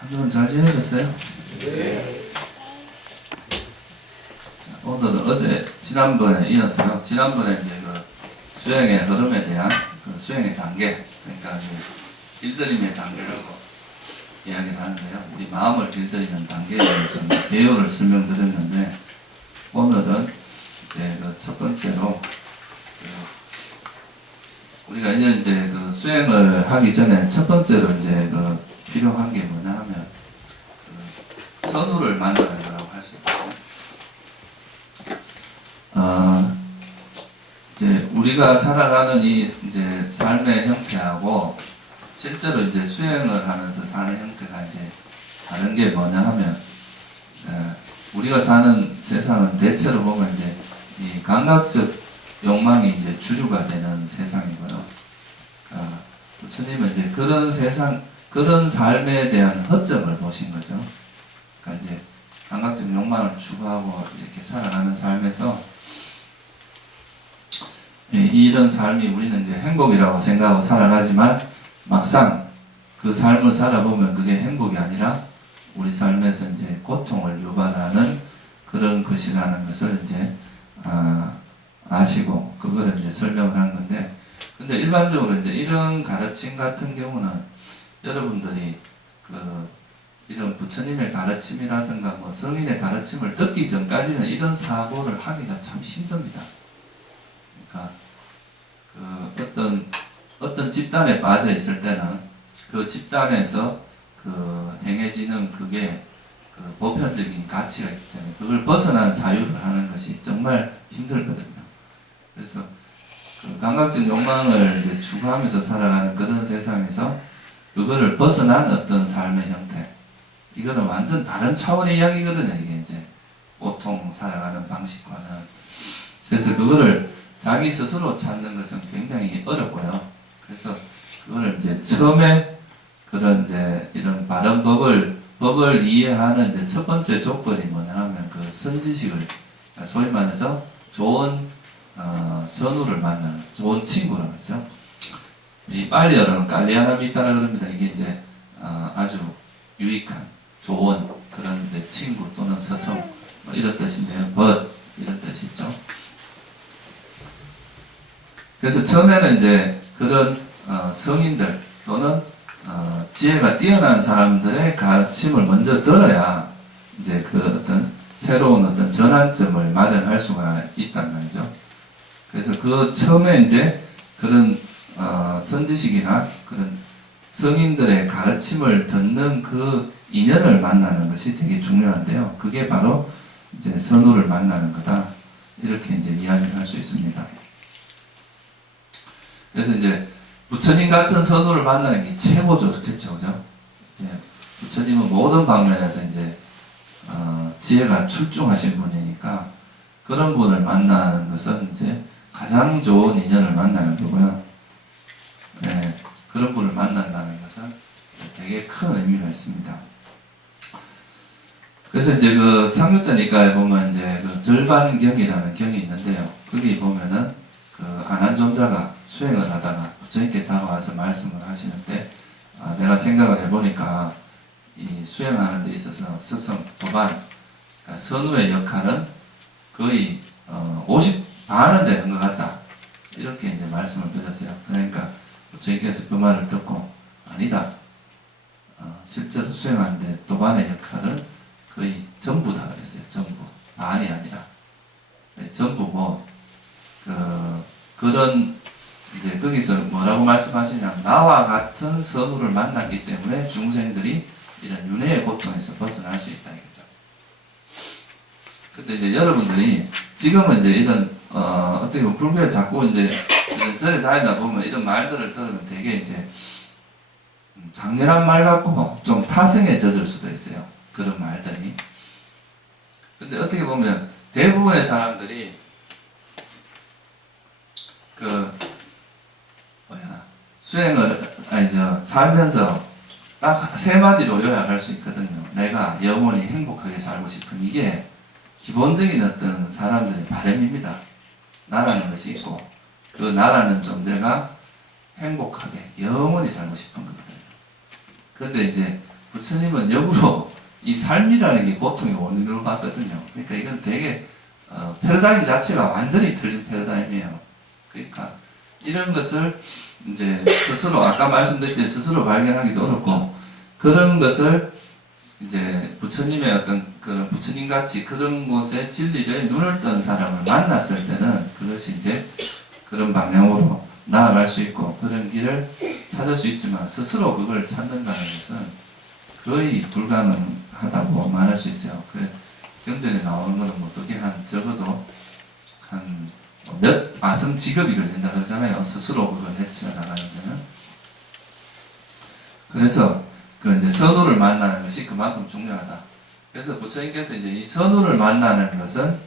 한주간 잘 지내셨어요? 네. 오늘은 어제 지난번에 이어서요. 지난번에 이제 그 수행의 흐름에 대한 그 수행의 단계, 그러니까 이제 길들임의 단계라고 이야기를 하는데요. 우리 마음을 길들이는 단계에 대해서 개요를 설명드렸는데, 오늘은 이제 그 첫 번째로 우리가 이제 그 수행을 하기 전에 첫 번째로 이제 그 필요한 게 뭐냐 하면 그 선우를 만나는 거라고 할 수 있거든요. 이제 우리가 살아가는 이 이제 삶의 형태하고 실제로 이제 수행을 하면서 사는 형태가 이제 다른 게 뭐냐 하면, 우리가 사는 세상은 대체로 보면 이제 이 감각적 욕망이 이제 주류가 되는 세상이고요. 부처님은 이제 그런 세상, 그런 삶에 대한 허점을 보신 거죠. 그러니까 이제 감각적 욕망을 추구하고 이렇게 살아가는 삶에서 이런 삶이 우리는 이제 행복이라고 생각하고 살아가지만 막상 그 삶을 살아보면 그게 행복이 아니라 우리 삶에서 이제 고통을 유발하는 그런 것이라는 것을 이제 아시고 그거를 이제 설명을 한 건데, 근데 일반적으로 이제 이런 가르침 같은 경우는 여러분들이 이런 부처님의 가르침이라든가 뭐 성인의 가르침을 듣기 전까지는 이런 사고를 하기가 참 힘듭니다. 그러니까 어떤 집단에 빠져 있을 때는 그 집단에서 행해지는 그게 보편적인 가치가 있기 때문에 그걸 벗어난 사유를 하는 것이 정말 힘들거든요. 그래서 감각적 욕망을 이제 추구하면서 살아가는 그런 세상에서 그거를 벗어난 어떤 삶의 형태, 이거는 완전 다른 차원의 이야기거든요. 이게 이제 보통 살아가는 방식과는. 그래서 그거를 자기 스스로 찾는 것은 굉장히 어렵고요. 그래서 그거를 이제 처음에 그런 이제 이런 바른 법을 이해하는 이제 첫 번째 조건이 뭐냐 하면 그 선지식을, 소위 말해서 좋은 선우를 만나는, 좋은 친구라고 하죠. 이 빨리어로는 깔리아나미타라 그럽니다. 이게 이제 아주 유익한, 좋은 그런 이제 친구 또는 서성, 뭐 이런 뜻인데요. 벗 이런 뜻이죠. 그래서 처음에는 이제 그런 성인들 또는 지혜가 뛰어난 사람들의 가르침을 먼저 들어야 이제 그 어떤 새로운 어떤 전환점을 마련할 수가 있단 말이죠. 그래서 그 처음에 이제 그런 선지식이나 그런 성인들의 가르침을 듣는 그 인연을 만나는 것이 되게 중요한데요. 그게 바로 이제 선우를 만나는 거다. 이렇게 이제 이야기를 할 수 있습니다. 그래서 이제 부처님 같은 선우를 만나는 게 최고 좋겠죠, 그죠? 이제 부처님은 모든 방면에서 이제 지혜가 출중하신 분이니까 그런 분을 만나는 것은 이제 가장 좋은 인연을 만나는 거고요. 네, 그런 분을 만난다는 것은 되게 큰 의미가 있습니다. 그래서 이제 그 상유대 니까에 보면 이제 그 절반경이라는 경이 있는데요. 거기 보면은 그 안한존자가 수행을 하다가 부처님께 다가와서 말씀을 하시는데, 내가 생각을 해보니까 이 수행하는 데 있어서 스승, 도반, 그러니까 선우의 역할은 거의 50반은 되는 것 같다. 이렇게 이제 말씀을 드렸어요. 그러니까 부처님께서 그 말을 듣고 아니다. 실제로 수행하는데 도반의 역할은 거의 전부다 그랬어요. 전부. 반이 아니라. 네, 전부고, 그런 이제 거기서 뭐라고 말씀하시냐면 나와 같은 선우를 만났기 때문에 중생들이 이런 윤회의 고통에서 벗어날 수 있다 이거죠. 근데 이제 여러분들이 지금은 이제 이런 어떻게 보면 불교에 자꾸 이제 절에 다니다 보면 이런 말들을 들으면 되게 이제 강렬한 말 같고 좀 타성에 젖을 수도 있어요. 그런 말들이. 근데 어떻게 보면 대부분의 사람들이 수행을 살면서 딱 세 마디로 요약할 수 있거든요. 내가 영원히 행복하게 살고 싶은, 이게 기본적인 어떤 사람들의 바람입니다. 나라는 것이 있고 그 나라는 존재가 행복하게 영원히 살고 싶은 거거든요. 그런데 이제 부처님은 역으로 이 삶이라는 게 고통의 원인으로 봤거든요. 그러니까 이건 되게 패러다임 자체가 완전히 틀린 패러다임이에요. 그러니까 이런 것을 이제 스스로 아까 말씀드렸듯이 스스로 발견하기도 어렵고 그런 것을 이제 부처님의 어떤 그런 부처님 같이 그런 곳에 진리를 눈을 뜬 사람을 만났을 때는 그것이 이제 그런 방향으로 나아갈 수 있고 그런 길을 찾을 수 있지만 스스로 그걸 찾는다는 것은 거의 불가능하다고 말할 수 있어요. 그 경전에 나오는 거는 뭐 그게 한 적어도 한 몇 아성 직업이 걸린다 그러잖아요. 스스로 그걸 헤쳐 나가는 데는. 그래서 그 이제 선우를 만나는 것이 그만큼 중요하다. 그래서 부처님께서 이제 이 선우를 만나는 것은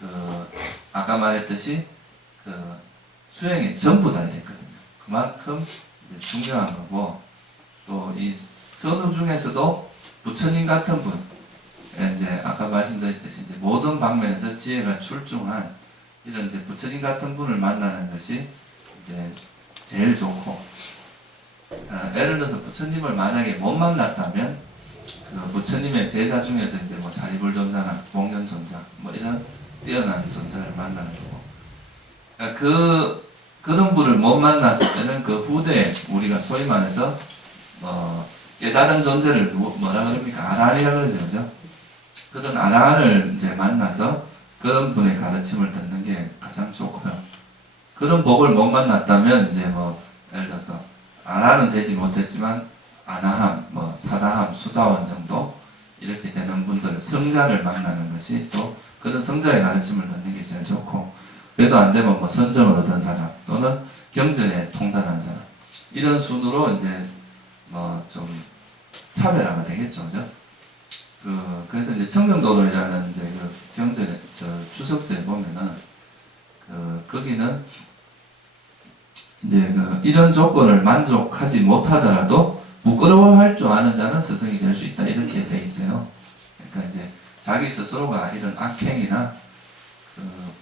그 아까 말했듯이 그 수행의 전부다 이랬거든요. 그만큼 이제 중요한 거고 또 이 선우 중에서도 부처님 같은 분 이제 아까 말씀드렸듯이 이제 모든 방면에서 지혜가 출중한 이런 이제 부처님 같은 분을 만나는 것이 이제 제일 좋고 예를 들어서 부처님을 만약에 못 만났다면 그 부처님의 제자 중에서 이제 뭐 사리불 존자나 목련 존자 뭐 이런 뛰어난 존자를 만나는 거고 그러니까 그런 분을 못 만났을 때는 그 후대에 우리가 소위 말해서 깨달은 존재를 뭐라 그럽니까? 아라한이라 그러죠, 그죠? 그런 아라한을 이제 만나서 그런 분의 가르침을 듣는 게 가장 좋고요. 그런 복을 못 만났다면 이제 뭐 예를 들어서 아라한은 되지 못했지만 아나함, 뭐 사다함, 수다원 정도 이렇게 되는 분들 성자를 만나는 것이 또 그런 성자의 가르침을 듣는 게 제일 좋고 그래도 안 되면 뭐 선정을 얻은 사람 또는 경전에 통달한 사람 이런 순으로 이제 뭐 좀 차별화가 되겠죠, 그죠? 그래서 이제 청정도론이라는 이제 그 경전에 주석서에 보면은 거기는 이제 이런 조건을 만족하지 못하더라도 부끄러워할 줄 아는 자는 스승이 될 수 있다 이렇게 돼 있어요. 그러니까 이제 자기 스스로가 이런 악행이나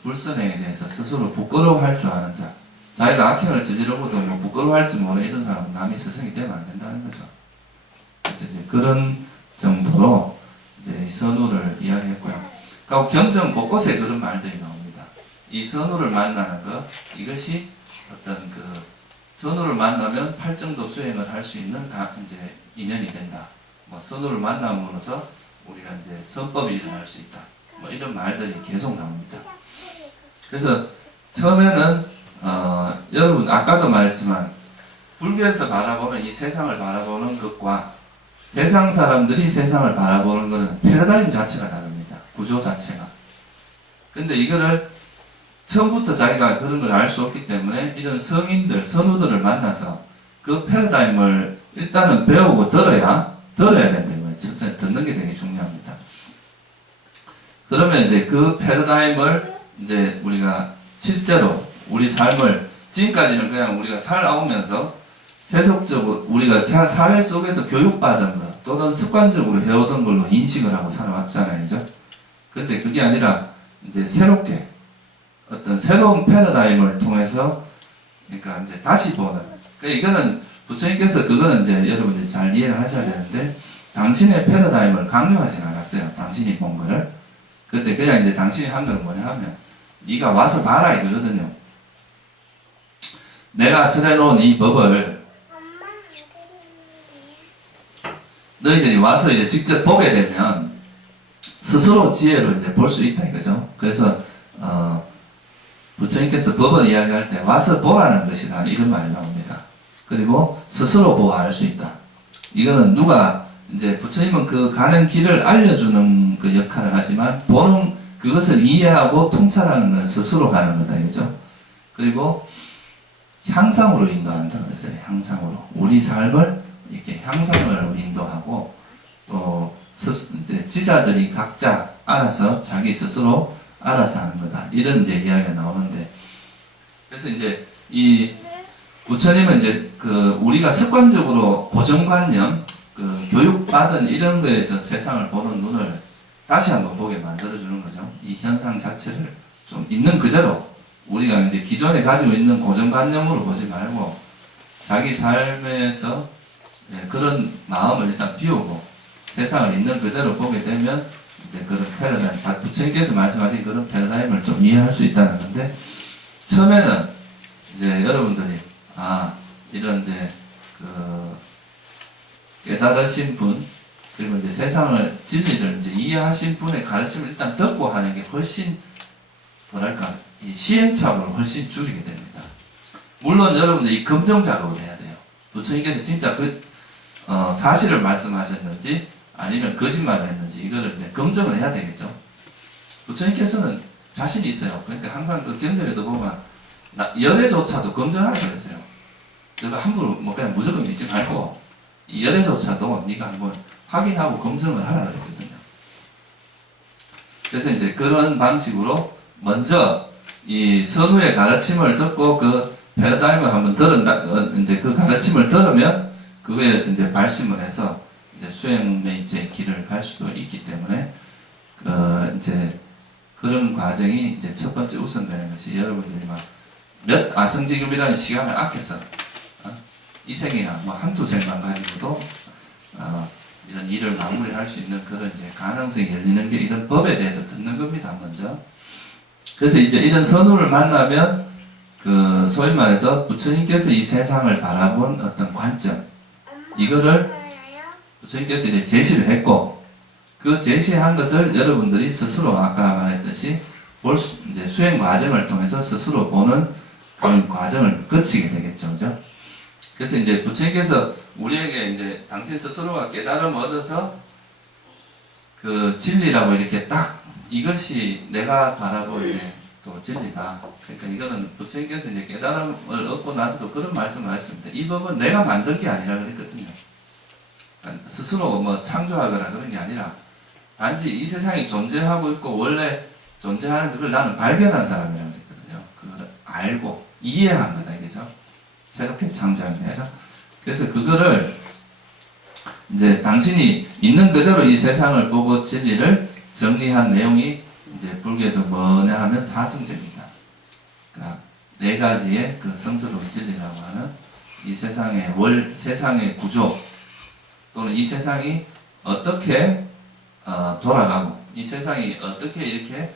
불선행에 대해서 스스로 부끄러워할 줄 아는 자, 자기가 악행을 저지르고도 뭐 부끄러워할지 모르는 이런 사람은 남이 스승이 되면 안 된다는 거죠. 그래서 이제 그런 정도로 이제 이 선우를 이야기했고요. 그리고 경전 곳곳에 그런 말들이 나옵니다. 이 선우를 만나는 것, 이것이 어떤 그 선우를 만나면 팔정도 수행을 할 수 있는 이제 인연이 된다. 뭐 선우를 만남으로써 우리가 이제 선법이 일어날 수 있다. 뭐 이런 말들이 계속 나옵니다. 그래서 처음에는 여러분 아까도 말했지만 불교에서 바라보는 이 세상을 바라보는 것과 세상 사람들이 세상을 바라보는 것은 패러다임 자체가 다릅니다. 구조 자체가. 근데 이거를 처음부터 자기가 그런 걸 알 수 없기 때문에 이런 성인들, 선우들을 만나서 그 패러다임을 일단은 배우고 들어야 된다. 첫째 듣는 게 되게 중요합니다. 그러면 이제 그 패러다임을 이제 우리가 실제로 우리 삶을 지금까지는 그냥 우리가 살아오면서 세속적으로 우리가 사회 속에서 교육받은 것 또는 습관적으로 해오던 걸로 인식을 하고 살아왔잖아요. 그죠? 근데 그게 아니라 이제 새롭게 어떤 새로운 패러다임을 통해서 그러니까 이제 다시 보는 그러니까 이거는 부처님께서 그거는 이제 여러분들이 잘 이해를 하셔야 되는데 당신의 패러다임을 강요하진 않았어요. 당신이 본 거를. 근데 그냥 이제 당신이 한 건 뭐냐 하면 네가 와서 봐라 이거거든요. 내가 설해놓은 이 법을 너희들이 와서 이제 직접 보게 되면 스스로 지혜로 이제 볼 수 있다 이거죠. 그래서 부처님께서 법을 이야기할 때 와서 보라는 것이다 이런 말이 나옵니다. 그리고 스스로 보고 알 수 있다. 이거는 누가 이제 부처님은 그 가는 길을 알려주는 그 역할을 하지만 보는 그것을 이해하고 통찰하는 건 스스로 가는 거다 이거죠. 그리고 향상으로 인도한다 그랬어요. 향상으로 우리 삶을 이렇게 향상으로 인도하고 또 이제 지자들이 각자 알아서 자기 스스로 알아서 하는 거다. 이런 이제 이야기가 나오는데 그래서 이제 이 부처님은 이제 그 우리가 습관적으로 고정관념 그 교육받은 이런 거에서 세상을 보는 눈을 다시 한번 보게 만들어주는 거죠. 이 현상 자체를 좀 있는 그대로 우리가 이제 기존에 가지고 있는 고정관념으로 보지 말고 자기 삶에서 그런 마음을 일단 비우고 세상을 있는 그대로 보게 되면 이제 그런 패러다임, 부처님께서 말씀하신 그런 패러다임을 좀 이해할 수 있다는 건데, 처음에는 이제 여러분들이 이런 이제 그 깨달으신 분, 그리고 이제 세상을 진리를 이제 이해하신 분의 가르침을 일단 듣고 하는 게 훨씬 뭐랄까 이 시행착오를 훨씬 줄이게 됩니다. 물론 여러분들 이 검증 작업을 해야 돼요. 부처님께서 진짜 사실을 말씀하셨는지 아니면 거짓말을 했는지 이거를 이제 검증을 해야 되겠죠. 부처님께서는 자신이 있어요. 그러니까 항상 그 경전에도 보면 열애조차도 검증하라 그랬어요. 내가 함부로 뭐 그냥 무조건 믿지 말고 이 열애조차도 네가 한번 확인하고 검증을 하라 그랬거든요. 그래서 이제 그런 방식으로 먼저 이 선우의 가르침을 듣고 그 패러다임을 한번 이제 그 가르침을 들으면 그거에서 이제 발심을 해서 이제 수행의 이제 길을 갈 수도 있기 때문에 이제 그런 과정이 이제 첫 번째 우선되는 것이 여러분들이 막 몇 아성지금이라는 시간을 아껴서 이 생이나 뭐 한두 생만 가지고도 이런 일을 마무리할 수 있는 그런 이제 가능성이 열리는 게 이런 법에 대해서 듣는 겁니다. 먼저. 그래서 이제 이런 선우를 만나면 그 소위 말해서 부처님께서 이 세상을 바라본 어떤 관점 이거를 부처님께서 이제 제시를 했고 그 제시한 것을 여러분들이 스스로 아까 말했듯이 이제 수행 과정을 통해서 스스로 보는 그런 과정을 거치게 되겠죠, 그죠? 그래서 이제 부처님께서 우리에게 이제 당신 스스로가 깨달음을 얻어서 그 진리라고 이렇게 딱 이것이 내가 바라보는 또 진리다. 그러니까 이거는 부처님께서 이제 깨달음을 얻고 나서도 그런 말씀을 하셨습니다. 이 법은 내가 만든 게 아니라 그랬거든요. 스스로 뭐 창조하거나 그런 게 아니라 단지 이 세상이 존재하고 있고 원래 존재하는 그걸 나는 발견한 사람이라고 그랬거든요. 그걸 알고 이해한 거다 이거죠. 새롭게 창조한 게 아니라. 그래서 그거를 이제 당신이 있는 그대로 이 세상을 보고 진리를 정리한 내용이 이제 불교에서 뭐냐 하면 사성제입니다. 그러니까 네 가지의 그 성스러운 진리라고 하는 이 세상의 구조 또는 이 세상이 어떻게 돌아가고 이 세상이 어떻게 이렇게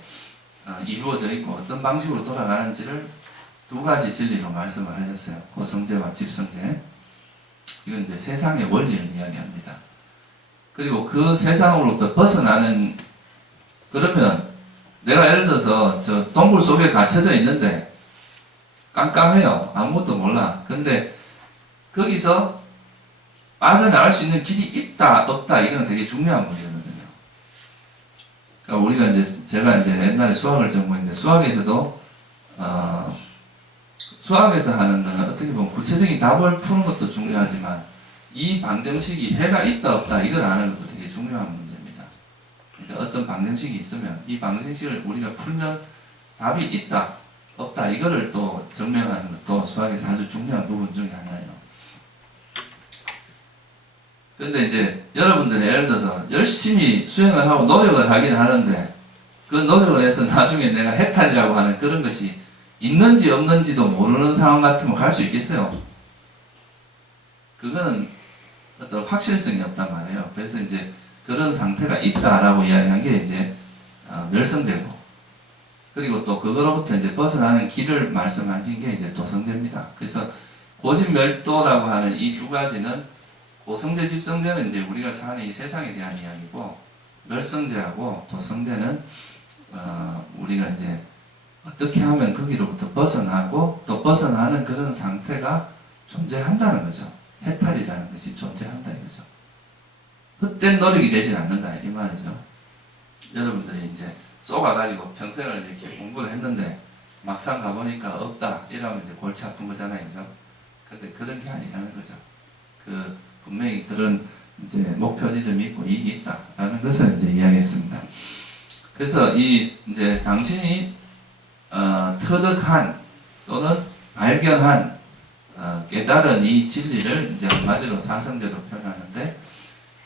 이루어져 있고 어떤 방식으로 돌아가는지를 두 가지 진리로 말씀을 하셨어요. 고성제와 집성제. 이건 이제 세상의 원리를 이야기합니다. 그리고 그 세상으로부터 벗어나는 그러면 내가 예를 들어서 저 동굴 속에 갇혀져 있는데 깜깜해요. 아무것도 몰라. 근데 거기서 빠져나갈 수 있는 길이 있다 없다 이건 되게 중요한 문제거든요. 그러니까 우리가 이제 제가 이제 옛날에 수학을 전공했는데 수학에서도 수학에서 하는 거는 어떻게 보면 구체적인 답을 푸는 것도 중요하지만 이 방정식이 해가 있다 없다 이걸 아는 것도 되게 중요한 문제입니다. 그러니까 어떤 방정식이 있으면 이 방정식을 우리가 풀면 답이 있다 없다 이거를 또 증명하는 것도 수학에서 아주 중요한 부분 중에 하나예요. 그런데 이제 여러분들이 예를 들어서 열심히 수행을 하고 노력을 하긴 하는데 그 노력을 해서 나중에 내가 해탈이라고 하는 그런 것이 있는지 없는지도 모르는 상황 같으면 갈 수 있겠어요? 그거는 어떤 확실성이 없단 말이에요. 그래서 이제 그런 상태가 있다라고 이야기한 게 이제 멸성제고, 그리고 또 그거로부터 이제 벗어나는 길을 말씀하신 게 이제 도성제입니다. 그래서 고집멸도라고 하는 이 두 가지는 고성제, 집성제는 이제 우리가 사는 이 세상에 대한 이야기고, 멸성제하고 도성제는 우리가 이제 어떻게 하면 거기로부터 벗어나고 또 벗어나는 그런 상태가 존재한다는 거죠. 해탈이라는 것이 존재한다 이거죠. 헛된 노력이 되진 않는다 이 말이죠. 여러분들이 이제 쏘가가지고 평생을 이렇게 공부를 했는데 막상 가보니까 없다 이러면 이제 골치 아픈 거잖아요, 그죠? 근데 그런 게 아니라는 거죠. 분명히 그런 이제 목표 지점이 있고 이익이 있다라는 것을 이제 이야기했습니다. 그래서 이제 당신이 터득한 또는 발견한 깨달은 이 진리를 이제 한마디로 사성제로 표현하는데,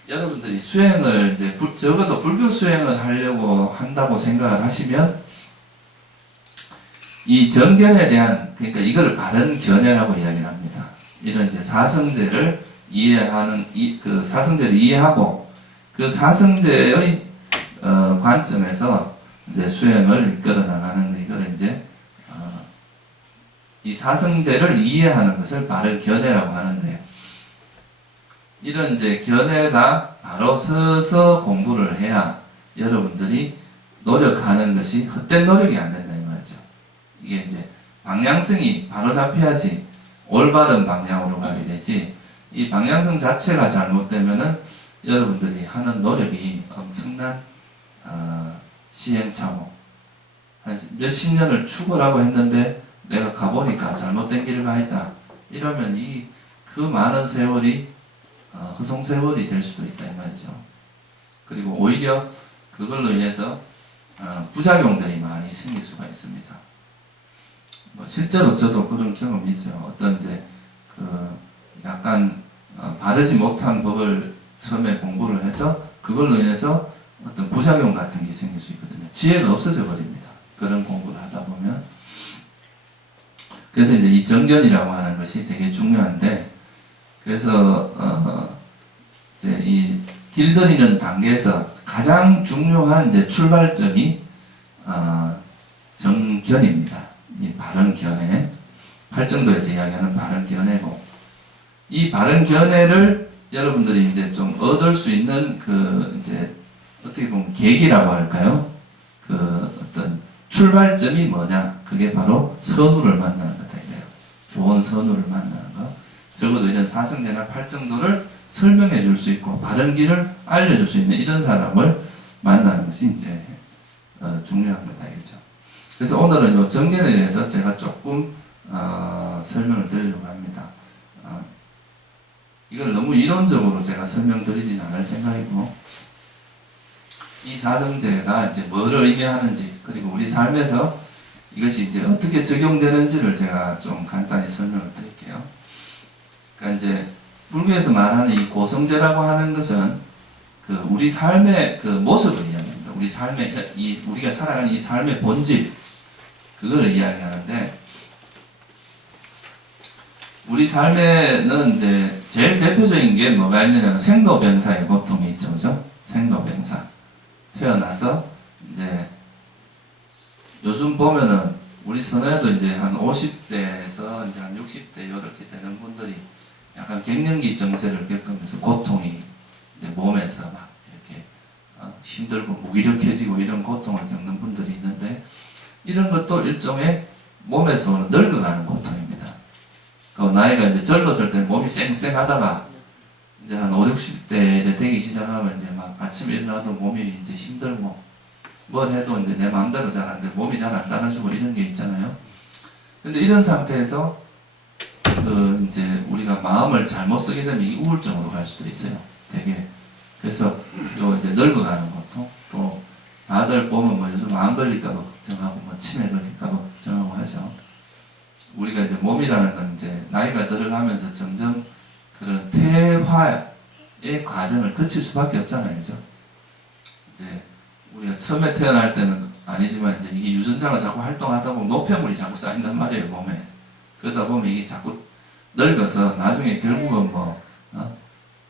여러분들이 수행을 이제 적어도 불교 수행을 하려고 한다고 생각을 하시면 이 정견에 대한, 그러니까 이걸 바른 견해라고 이야기를 합니다. 이런 이제 사성제를 이해하는 그 사성제를 이해하고 그 사성제의 관점에서 이제 수행을 이끌어 나가는 거, 이걸 이제 이 사성제를 이해하는 것을 바른 견해라고 하는데, 이런 이제 견해가 바로 서서 공부를 해야 여러분들이 노력하는 것이 헛된 노력이 안 된다 이 말이죠. 이게 이제 방향성이 바로 잡혀야지 올바른 방향으로 가게 되지, 이 방향성 자체가 잘못되면은 여러분들이 하는 노력이 엄청난 시행착오, 한 몇십 년을 추구라고 했는데 내가 가보니까 잘못된 길을 가 있다 이러면 그 많은 세월이 허송세월이 될 수도 있다 이 말이죠. 그리고 오히려 그걸로 인해서 부작용들이 많이 생길 수가 있습니다. 뭐 실제로 저도 그런 경험이 있어요. 어떤 이제 약간 바르지 못한 법을 처음에 공부를 해서 그걸로 인해서 어떤 부작용 같은 게 생길 수 있거든요. 지혜가 없어져 버립니다. 그런 공부를 하다 보면. 그래서 이제 이 정견이라고 하는 것이 되게 중요한데, 그래서 이제 이 길들이는 단계에서 가장 중요한 이제 출발점이 정견입니다. 이 바른 견해, 팔정도에서 이야기하는 바른 견해고, 이 바른 견해를 여러분들이 이제 좀 얻을 수 있는 이제 어떻게 보면 계기라고 할까요? 어떤 출발점이 뭐냐? 그게 바로 선우를 만나는 거다 이거예요. 좋은 선우를 만나는 거. 적어도 이런 사성제나 팔정도를 설명해 줄 수 있고 바른 길을 알려줄 수 있는 이런 사람을 만나는 것이 이제 중요한 거다 이거죠. 그래서 오늘은 이 정견에 대해서 제가 조금 설명을 드리려고 합니다. 이걸 너무 이론적으로 제가 설명드리진 않을 생각이고, 이 사성제가 이제 뭐를 의미하는지, 그리고 우리 삶에서 이것이 이제 어떻게 적용되는지를 제가 좀 간단히 설명을 드릴게요. 그러니까 이제 불교에서 말하는 이 고성제라고 하는 것은 우리 삶의 모습을 이야기합니다. 우리 삶의 우리가 살아가는 이 삶의 본질, 그거를 이야기하는데, 우리 삶에는 이제 제일 대표적인 게 뭐가 있느냐면 생로병사의 고통이 있죠, 그죠? 생로병사. 태어나서 이제 요즘 보면은 우리 선호에도 이제 한 50대에서 이제 한 60대 이렇게 되는 분들이 약간 갱년기 증세를 겪으면서 고통이 이제 몸에서 막 이렇게 힘들고 무기력해지고 이런 고통을 겪는 분들이 있는데, 이런 것도 일종의 몸에서 오는 늙어가는 고통입니다. 나이가 이제 젊었을 때 몸이 쌩쌩하다가 이제 한 5, 60대 되기 시작하면 이제 막 아침에 일어나도 몸이 이제 힘들고 뭘 해도 이제 내 마음대로 잘 안 돼, 몸이 잘 안 따라주고 이런 게 있잖아요. 근데 이런 상태에서 이제 우리가 마음을 잘못 쓰게 되면 이 우울증으로 갈 수도 있어요. 되게. 그래서 요 이제 늙어가는 고통, 또 다들 보면 뭐 요즘 암 걸릴까봐 걱정하고 뭐 치매 걸릴까봐 걱정하고 하죠. 우리가 이제 몸이라는 건 이제 나이가 들어가면서 점점 그런 퇴화의 과정을 거칠 수밖에 없잖아요, 그죠? 이제 우리가 처음에 태어날 때는 아니지만 이제 이게 유전자가 자꾸 활동하다 보면 노폐물이 자꾸 쌓인단 말이에요, 몸에. 그러다 보면 이게 자꾸 늙어서 나중에 결국은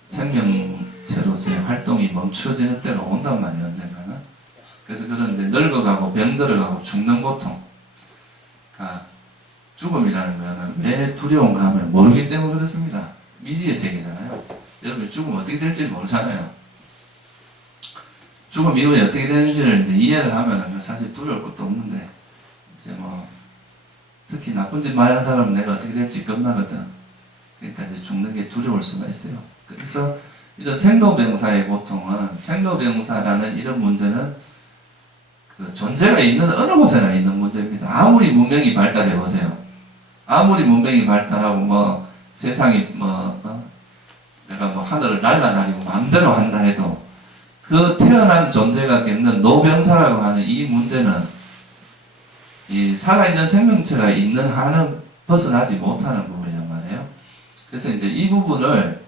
생명체로서의 활동이 멈춰지는 때가 온단 말이에요, 언젠가는. 그래서 그런 이제 늙어가고 병들어가고 죽는 고통. 죽음이라는 거는 왜 두려운가 하면 모르기 때문에 그렇습니다. 미지의 세계잖아요. 여러분 죽으면 어떻게 될지 모르잖아요. 죽음 이후에 어떻게 되는지를 이제 이해를 하면 사실 두려울 것도 없는데, 이제 뭐 특히 나쁜 짓 많이 한 사람은 내가 어떻게 될지 겁나거든. 그러니까 이제 죽는 게 두려울 수가 있어요. 그래서 이런 생로병사의 고통은, 생로병사라는 이런 문제는 존재가 있는 어느 곳에나 있는 문제입니다. 아무리 문명이 발달해 보세요. 아무리 문명이 발달하고 세상이 내가 하늘을 날아다니고 마음대로 한다 해도 그 태어난 존재가 겪는 노병사라고 하는 이 문제는 이 살아있는 생명체가 있는 한은 벗어나지 못하는 부분이란 말이에요. 그래서 이제 이 부분을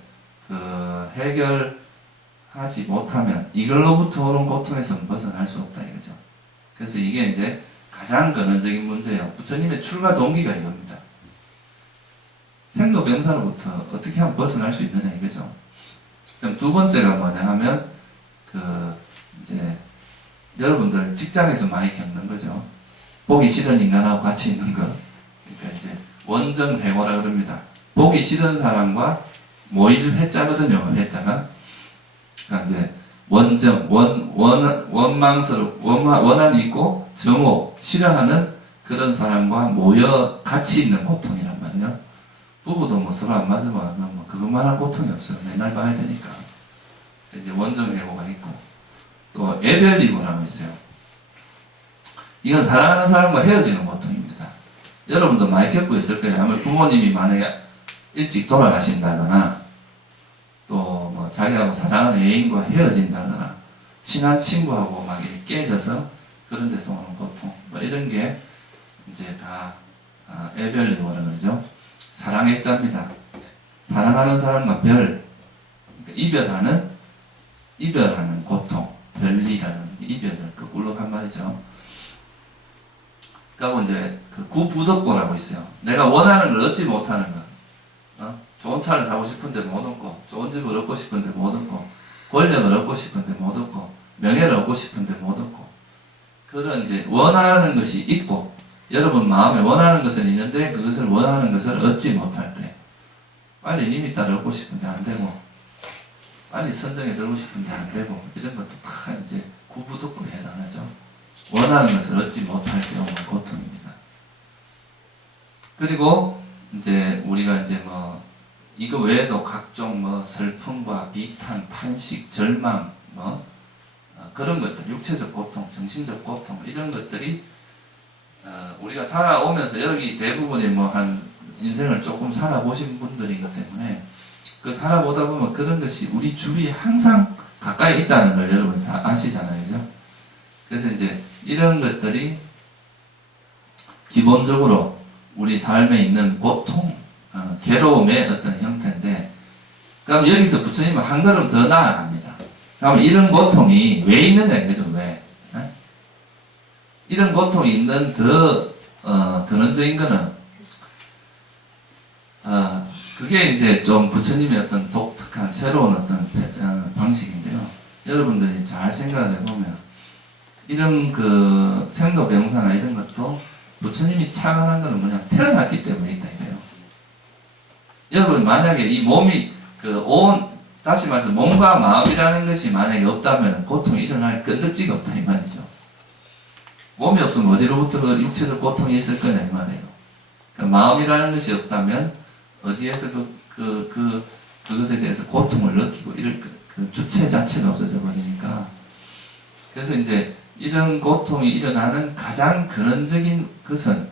해결하지 못하면 이걸로부터 오는 고통에서는 벗어날 수 없다 이거죠. 그래서 이게 이제 가장 근원적인 문제예요. 부처님의 출가 동기가 이겁니다. 생로병사로부터 어떻게 하면 벗어날 수 있느냐 이거죠. 그럼 두 번째가 뭐냐 하면 이제 여러분들 직장에서 많이 겪는 거죠. 보기 싫은 인간하고 같이 있는 거. 그러니까 이제 원정회고라 그럽니다. 보기 싫은 사람과 모일 회자거든요. 회자가. 그러니까 이제 원한이 있고 정오, 싫어하는 그런 사람과 모여 같이 있는 고통이란 말이에요. 부부도 뭐 서로 안 맞으면 뭐 그것만한 고통이 없어요. 맨날 봐야 되니까. 이제 원정회고가 있고 또 애별리고라고 있어요. 이건 사랑하는 사람과 헤어지는 고통입니다. 여러분도 많이 겪고 있을 거예요. 아무리 부모님이 만약에 일찍 돌아가신다거나 또 뭐 자기하고 사랑하는 애인과 헤어진다거나 친한 친구하고 막 이렇게 깨져서 그런 데서 오는 고통 뭐 이런 게 이제 다 애별리고라 그러죠. 사랑의 자입니다. 사랑하는 사람과 그러니까 이별하는 고통, 별리라는 이별을 거꾸로 한 말이죠. 그러니까 이제 구부덕고라고 있어요. 내가 원하는 걸 얻지 못하는 것. 좋은 차를 사고 싶은데 못 얻고, 좋은 집을 얻고 싶은데 못 얻고, 권력을 얻고 싶은데 못 얻고, 명예를 얻고 싶은데 못 얻고, 그런 이제 원하는 것이 있고, 여러분 마음에 원하는 것은 있는데 그것을 원하는 것을 얻지 못할 때, 빨리 님이 따라 얻고 싶은데 안 되고, 빨리 선정에 들고 싶은데 안 되고, 이런 것도 다 이제 구부덕고에 해당하죠. 원하는 것을 얻지 못할 때 오는 고통입니다. 그리고 이제 우리가 이제 뭐 이거 외에도 각종 뭐 슬픔과 비탄, 탄식, 절망 뭐 그런 것들, 육체적 고통, 정신적 고통 이런 것들이 우리가 살아오면서 여기 대부분이 뭐 한 인생을 조금 살아보신 분들이기 때문에 그 살아보다 보면 그런 것이 우리 주위에 항상 가까이 있다는 걸 여러분 다 아시잖아요, 그죠? 그래서 이제 이런 것들이 기본적으로 우리 삶에 있는 고통, 괴로움의 어떤 형태인데, 그럼 여기서 부처님은 한 걸음 더 나아갑니다. 그럼 이런 고통이 왜 있느냐 이거죠, 왜? 이런 고통이 있는 더 근원적인 거는 그게 이제 좀 부처님의 어떤 독특한 새로운 어떤 방식인데요. 여러분들이 잘 생각을 해보면 이런 생로병사나 이런 것도 부처님이 착안한 거는 뭐냐 태어났기 때문에 있다 이거예요. 여러분 만약에 이 몸이 다시 말해서 몸과 마음이라는 것이 만약에 없다면 고통이 일어날 끈덕지가 없다 이 말이죠. 몸이 없으면 어디로부터 그 육체적 고통이 있을 거냐 이 말이에요. 그러니까 마음이라는 것이 없다면 어디에서 그것에 대해서 고통을 느끼고 이럴 그 주체 자체가 없어져 버리니까. 그래서 이제 이런 고통이 일어나는 가장 근원적인 것은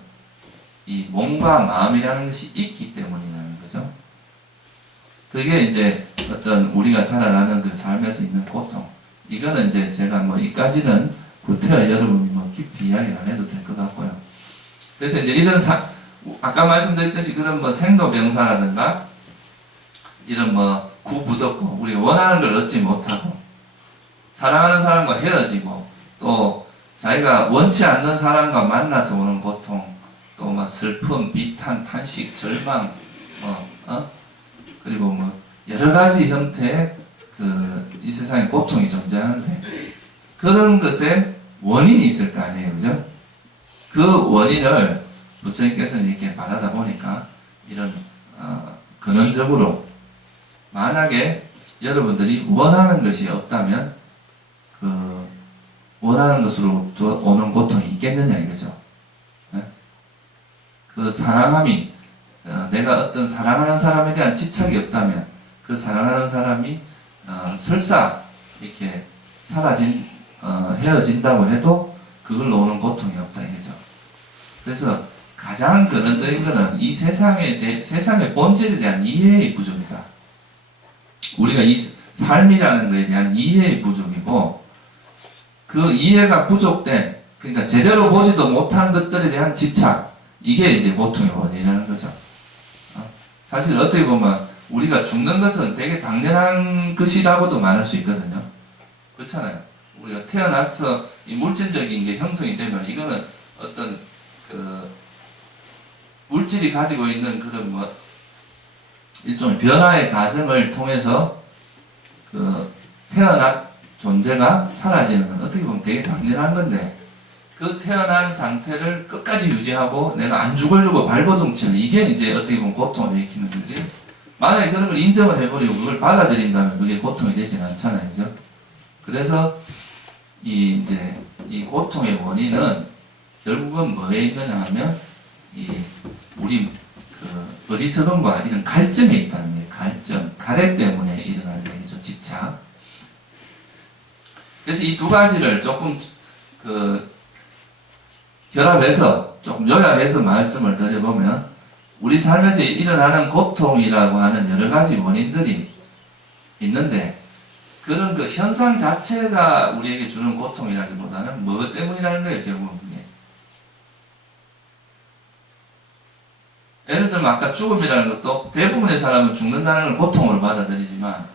이 몸과 마음이라는 것이 있기 때문이라는 거죠. 그게 이제 어떤 우리가 살아가는 그 삶에서 있는 고통. 이거는 이제 제가 뭐 이까지는 구태여 여러분이 뭐 깊이 이야기를 안 해도 될 것 같고요. 그래서 이제 이런 아까 말씀드렸듯이 그런 뭐 생로병사라든가 이런 뭐 구부덕고 우리가 원하는 걸 얻지 못하고 사랑하는 사람과 헤어지고 또 자기가 원치 않는 사람과 만나서 오는 고통 또 막 슬픔, 비탄, 탄식, 절망 그리고 뭐 여러 가지 형태의 이 세상에 고통이 존재하는데 그런 것에 원인이 있을 거 아니에요, 그죠? 그 원인을 부처님께서는 이렇게 말하다 보니까 이런 근원적으로 만약에 여러분들이 원하는 것이 없다면 원하는 것으로부터 오는 고통이 있겠느냐 이거죠. 네? 그 사랑함이 내가 어떤 사랑하는 사람에 대한 집착이 없다면 그 사랑하는 사람이 설사 이렇게 헤어진다고 해도 그걸로 오는 고통이 없다 이거죠. 그래서 가장 근원적인 것은 이 세상의 본질에 대한 이해의 부족이다. 우리가 이 삶이라는 것에 대한 이해의 부족이고 그 이해가 부족된 그러니까 제대로 보지도 못한 것들에 대한 집착 이게 이제 고통의 원인이라는 거죠. 사실 어떻게 보면 우리가 죽는 것은 되게 당연한 것이라고도 말할 수 있거든요. 그렇잖아요. 우리가 태어나서 이 물질적인 게 형성이 되면 이거는 어떤 물질이 가지고 있는 그런 일종의 변화의 과정을 통해서 그 태어난 존재가 사라지는 건 어떻게 보면 되게 당연한 건데, 그 태어난 상태를 끝까지 유지하고 내가 안 죽으려고 발버둥치는 이게 이제 어떻게 보면 고통을 일으키는 거지. 만약에 그런 걸 인정을 해버리고 그걸 받아들인다면 그게 고통이 되진 않잖아요. 그죠? 그래서 이제 이 고통의 원인은 결국은 뭐에 있느냐 하면 우리 그 어리석음과 이런 갈증에 있다는 거예요. 갈증, 가래 때문에 일어나는 얘기죠. 집착. 그래서 이 두 가지를 조금 결합해서 조금 요약해서 말씀을 드려보면, 우리 삶에서 일어나는 고통이라고 하는 여러 가지 원인들이 있는데, 그런 그 현상 자체가 우리에게 주는 고통이라기보다는 뭐 때문이라는 거예요, 결국은 그게. 예를 들면 아까 죽음이라는 것도 대부분의 사람은 죽는다는 걸 고통으로 받아들이지만,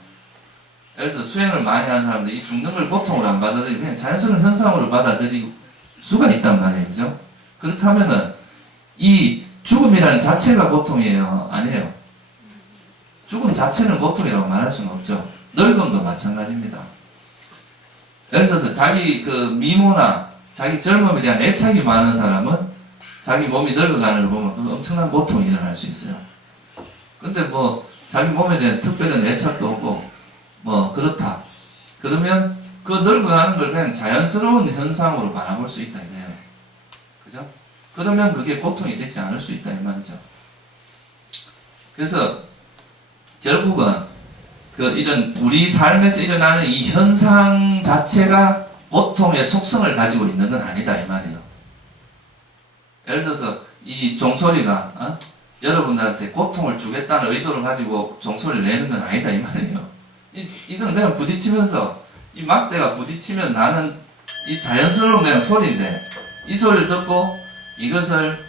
예를 들어 수행을 많이 하는 사람들이 이 죽는 걸 고통으로 안 받아들이고 그냥 자연스러운 현상으로 받아들일 수가 있단 말이에요. 그죠? 그렇다면은 이 죽음이라는 자체가 고통이에요? 아니에요. 죽음 자체는 고통이라고 말할 수는 없죠. 늙음도 마찬가지입니다. 예를 들어서 자기 그 미모나 자기 젊음에 대한 애착이 많은 사람은 자기 몸이 늙어가는 걸 보면 그 엄청난 고통이 일어날 수 있어요. 근데 뭐 자기 몸에 대한 특별한 애착도 없고 뭐 그렇다. 그러면 그 늙어가는 걸 그냥 자연스러운 현상으로 바라볼 수 있다 이거예요. 그죠? 그러면 그게 고통이 되지 않을 수 있다 이 말이죠. 그래서 결국은 이런 우리 삶에서 일어나는 이 현상 자체가 고통의 속성을 가지고 있는 건 아니다 이 말이에요. 예를 들어서 이 종소리가 여러분들한테 고통을 주겠다는 의도를 가지고 종소리를 내는 건 아니다 이 말이에요. 이건 그냥 부딪히면서 이 막대가 부딪히면 나는 이 자연스러운 그냥 소리인데, 이 소리를 듣고 이것을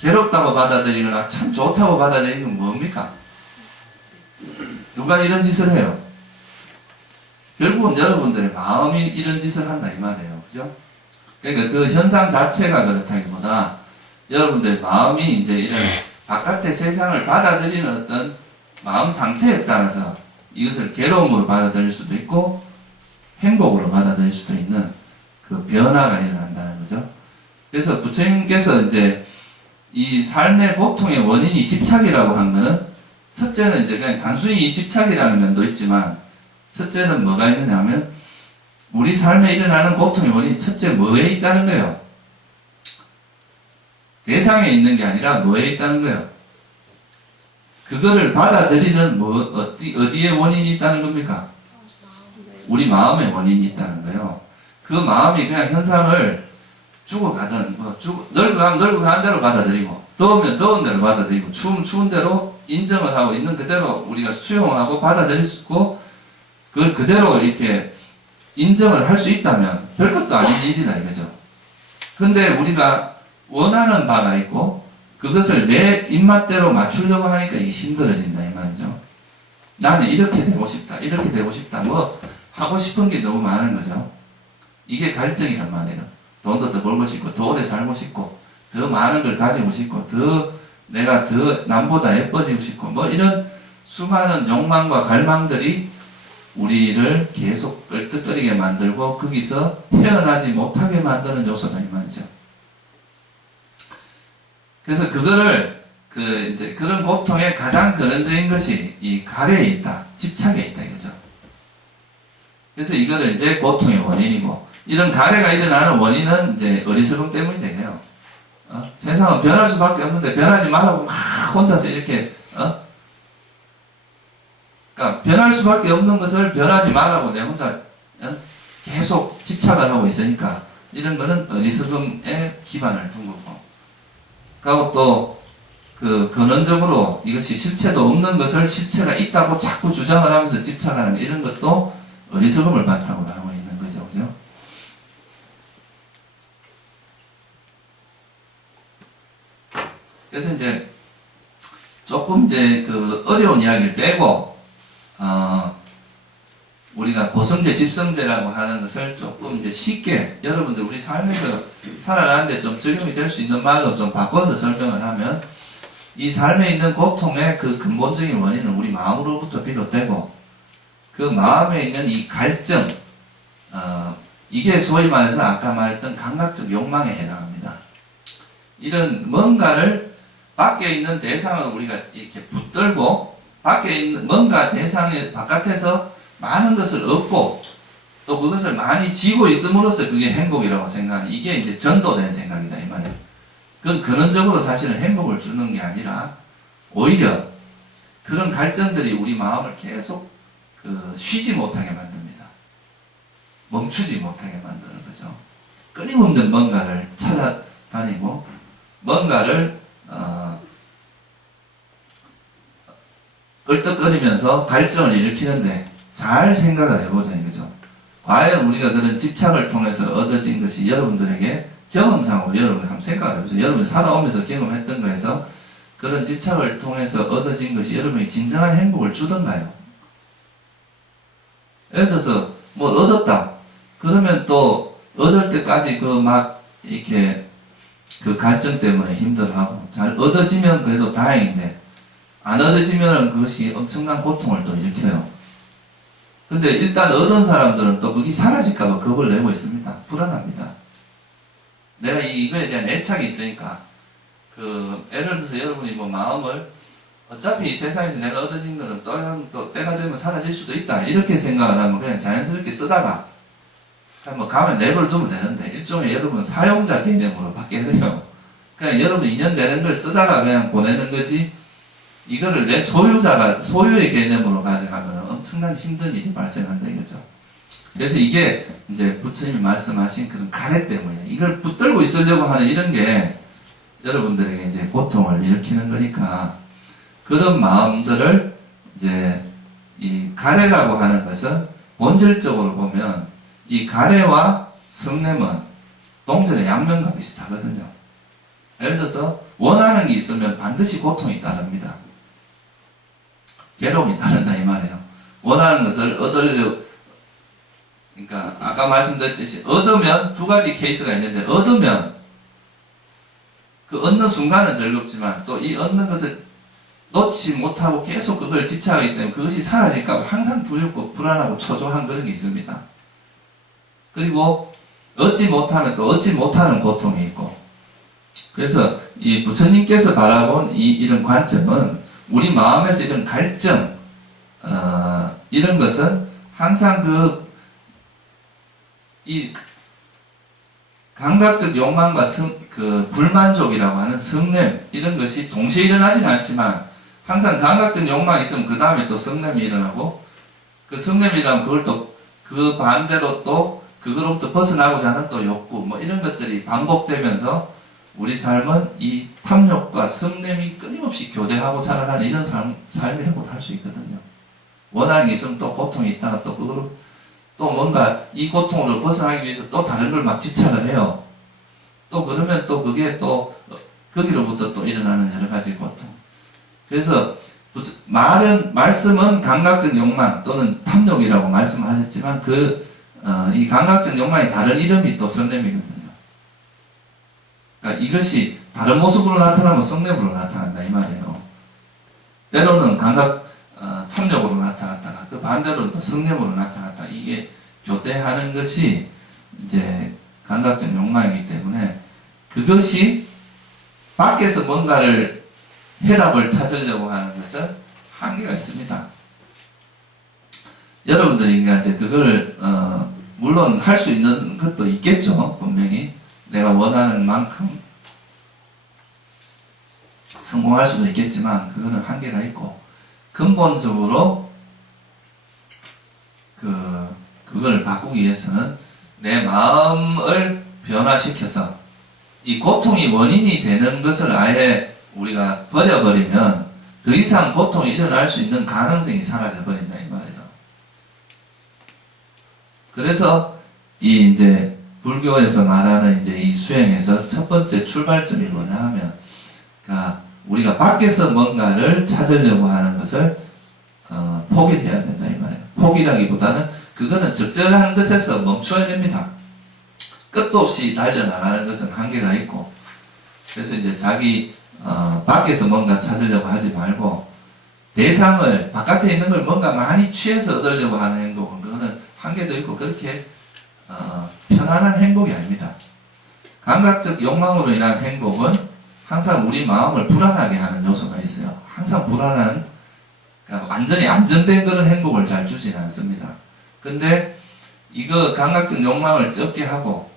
괴롭다고 받아들이거나 참 좋다고 받아들이는 건 뭡니까? 누가 이런 짓을 해요? 결국은 여러분들의 마음이 이런 짓을 한다 이 말이에요. 그죠? 그러니까 그 현상 자체가 그렇다기보다 여러분들의 마음이 이제 이런 바깥의 세상을 받아들이는 어떤 마음 상태에 따라서 이것을 괴로움으로 받아들일 수도 있고 행복으로 받아들일 수도 있는 그 변화가 일어난다는 거죠. 그래서 부처님께서 이제 이 삶의 고통의 원인이 집착이라고 한 거는, 첫째는 이제 그냥 단순히 이 집착이라는 면도 있지만, 첫째는 뭐가 있느냐 하면 우리 삶에 일어나는 고통의 원인이 첫째 뭐에 있다는 거예요. 대상에 있는 게 아니라 뭐에 있다는 거예요. 그거를 받아들이는 어디에 원인이 있다는 겁니까? 우리 마음에 원인이 있다는 거예요. 그 마음이 그냥 현상을 죽어가든 늙어가면 늙어가는 대로 받아들이고, 더우면 더운 대로 받아들이고, 추우면 추운 대로 인정을 하고 있는 그대로 우리가 수용하고 받아들일 수 있고, 그걸 그대로 이렇게 인정을 할 수 있다면 별것도 아닌 일이다 이거죠. 근데 우리가 원하는 바가 있고 그것을 내 입맛대로 맞추려고 하니까 이게 힘들어진다 이 말이죠. 나는 이렇게 되고 싶다, 이렇게 되고 싶다, 뭐 하고 싶은 게 너무 많은 거죠. 이게 갈증이란 말이에요. 돈도 더 벌고 싶고, 더 오래 살고 싶고, 더 많은 걸 가지고 싶고, 내가 더 남보다 예뻐지고 싶고, 뭐 이런 수많은 욕망과 갈망들이 우리를 계속 껄떡거리게 만들고 거기서 헤어나지 못하게 만드는 요소다 이 말이죠. 그래서 그거를 이제 그런 고통의 가장 근원적인 것이 이 가래에 있다, 집착에 있다 이거죠. 그래서 이거를 이제 고통의 원인이고, 이런 가래가 일어나는 원인은 이제 어리석음 때문이 되네요. 세상은 변할 수밖에 없는데 변하지 말라고 막 혼자서 이렇게 그러니까 변할 수밖에 없는 것을 변하지 말라고 내 혼자 계속 집착을 하고 있으니까 이런 거는 어리석음에 기반을 둔 거고, 그리고 또 근원적으로 이것이 실체도 없는 것을 실체가 있다고 자꾸 주장을 하면서 집착하는 이런 것도 어리석음을 바탕으로 하고 있는 거죠. 그죠? 그래서 이제 조금 이제 어려운 이야기를 빼고 우리가 보성제, 집성제라고 하는 것을 조금 이제 쉽게 여러분들 우리 삶에서 살아가는데 좀 적용이 될 수 있는 말로 좀 바꿔서 설명을 하면, 이 삶에 있는 고통의 그 근본적인 원인은 우리 마음으로부터 비롯되고 그 마음에 있는 이 갈증, 이게 소위 말해서 아까 말했던 감각적 욕망에 해당합니다. 이런 뭔가를 밖에 있는 대상을 우리가 이렇게 붙들고 밖에 있는 뭔가 대상의 바깥에서 많은 것을 얻고 또 그것을 많이 지고 있음으로써 그게 행복이라고 생각하는 이게 이제 전도된 생각이다 이 말이에요. 그건 근원적으로 사실은 행복을 주는 게 아니라 오히려 그런 갈증들이 우리 마음을 계속 쉬지 못하게 만듭니다. 멈추지 못하게 만드는 거죠. 끊임없는 뭔가를 찾아다니고 뭔가를 끌떡거리면서 갈증을 일으키는데 잘 생각을 해보자 이거죠. 과연 우리가 그런 집착을 통해서 얻어진 것이 여러분들에게 경험상으로 여러분이 한번 생각을 해보세요. 여러분이 살아오면서 경험했던 거에서 그런 집착을 통해서 얻어진 것이 여러분이 진정한 행복을 주던가요? 예를 들어서 뭐 얻었다. 그러면 또 얻을 때까지 그 막 이렇게 그 갈증 때문에 힘들어하고 잘 얻어지면 그래도 다행인데 안 얻어지면 그것이 엄청난 고통을 또 일으켜요. 근데 일단 얻은 사람들은 또 그게 사라질까봐 겁을 내고 있습니다. 불안합니다. 내가 이거에 대한 애착이 있으니까 예를 들어서 여러분이 뭐 마음을 어차피 이 세상에서 내가 얻어진 거는 또 때가 되면 사라질 수도 있다 이렇게 생각을 하면 그냥 자연스럽게 쓰다가 뭐 가면 내버려두면 되는데 일종의 여러분 사용자 개념으로 바뀌어야 돼요. 그냥 여러분 인연 되는 걸 쓰다가 그냥 보내는 거지 이거를 내 소유의 개념으로 가져가면 엄청난 힘든 일이 발생한다 이거죠. 그래서 이게 이제 부처님이 말씀하신 그런 가래 때문에 이걸 붙들고 있으려고 하는 이런 게 여러분들에게 이제 고통을 일으키는 거니까 그런 마음들을 이제 이 가래라고 하는 것은 본질적으로 보면 이 가래와 성냄은 동전의 양면과 비슷하거든요. 예를 들어서 원하는 게 있으면 반드시 고통이 따릅니다. 괴로움이 따른다 이 말이에요. 원하는 것을 그러니까 아까 말씀드렸듯이 얻으면 두 가지 케이스가 있는데 얻으면 그 얻는 순간은 즐겁지만 또 이 얻는 것을 놓지 못하고 계속 그걸 집착하기 때문에 그것이 사라질까 봐 항상 두렵고 불안하고 초조한 그런 게 있습니다. 그리고 얻지 못하면 또 얻지 못하는 고통이 있고 그래서 이 부처님께서 바라본 이런 관점은 우리 마음에서 이런 갈증 이런 것은 항상 이 감각적 욕망과 불만족이라고 하는 성냄 이런 것이 동시에 일어나지는 않지만 항상 감각적 욕망이 있으면 그 다음에 또 성냄이 일어나고 그 성냄이 일어나면 그걸 또 그 반대로 또 그거로부터 벗어나고자 하는 또 욕구 뭐 이런 것들이 반복되면서 우리 삶은 이 탐욕과 성냄이 끊임없이 교대하고 살아가는 이런 삶이라고 할 수 있거든요. 원하는 게 있으면 또 고통이 있다가 또 그거로 또 뭔가 이 고통으로 벗어나기 위해서 또 다른 걸 막 집착을 해요. 또 그러면 또 그게 또 거기로부터 또 일어나는 여러 가지 고통. 그래서 말씀은 감각적 욕망 또는 탐욕이라고 말씀하셨지만 이 감각적 욕망의 다른 이름이 또 성냄이거든요. 그러니까 이것이 다른 모습으로 나타나면 성냄으로 나타난다 이 말이에요. 때로는 탐욕으로 나타났다가 그 반대로 또 성냄으로 나타났다. 이게 교대하는 것이 이제 감각적 욕망이기 때문에 그것이 밖에서 뭔가를 해답을 찾으려고 하는 것은 한계가 있습니다. 여러분들이 이제 그걸 물론 할 수 있는 것도 있겠죠. 분명히 내가 원하는 만큼 성공할 수도 있겠지만 그거는 한계가 있고 근본적으로 그걸 바꾸기 위해서는 내 마음을 변화시켜서 이 고통이 원인이 되는 것을 아예 우리가 버려버리면 더 이상 고통이 일어날 수 있는 가능성이 사라져버린다 이 말이에요. 그래서 이제 불교에서 말하는 이제 이 수행에서 첫 번째 출발점이 뭐냐 하면 그러니까 우리가 밖에서 뭔가를 찾으려고 하는 것을 포기를 해야 된다 이 말이에요. 포기라기보다는 그거는 적절한 것에서 멈춰야 됩니다. 끝도 없이 달려나가는 것은 한계가 있고 그래서 이제 자기 밖에서 뭔가 찾으려고 하지 말고 대상을 바깥에 있는 걸 뭔가 많이 취해서 얻으려고 하는 행복은 그거는 한계도 있고 그렇게 편안한 행복이 아닙니다. 감각적 욕망으로 인한 행복은 항상 우리 마음을 불안하게 하는 요소가 있어요. 항상 불안한, 그러니까 완전히 안정된 그런 행복을 잘 주지는 않습니다. 근데 이거 감각적 욕망을 적게 하고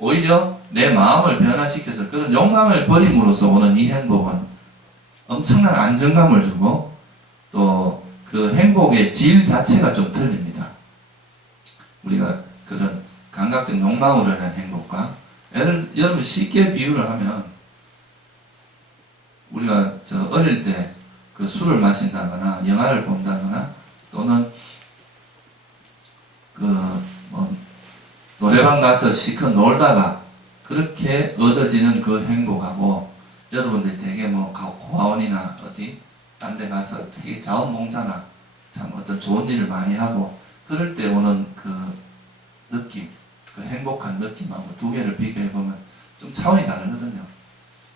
오히려 내 마음을 변화시켜서 그런 욕망을 버림으로써 오는 이 행복은 엄청난 안정감을 주고 또 그 행복의 질 자체가 좀 틀립니다. 우리가 그런 감각적 욕망으로 인한 행복과 여러분 쉽게 비유를 하면 우리가 어릴 때 그 술을 마신다거나 영화를 본다거나 또는 노래방 가서 실컷 놀다가 그렇게 얻어지는 그 행복하고 여러분들이 되게 고아원이나 어디 딴 데 가서 되게 자원봉사나 참 어떤 좋은 일을 많이 하고 그럴 때 오는 그 느낌, 그 행복한 느낌하고 두 개를 비교해보면 좀 차원이 다르거든요.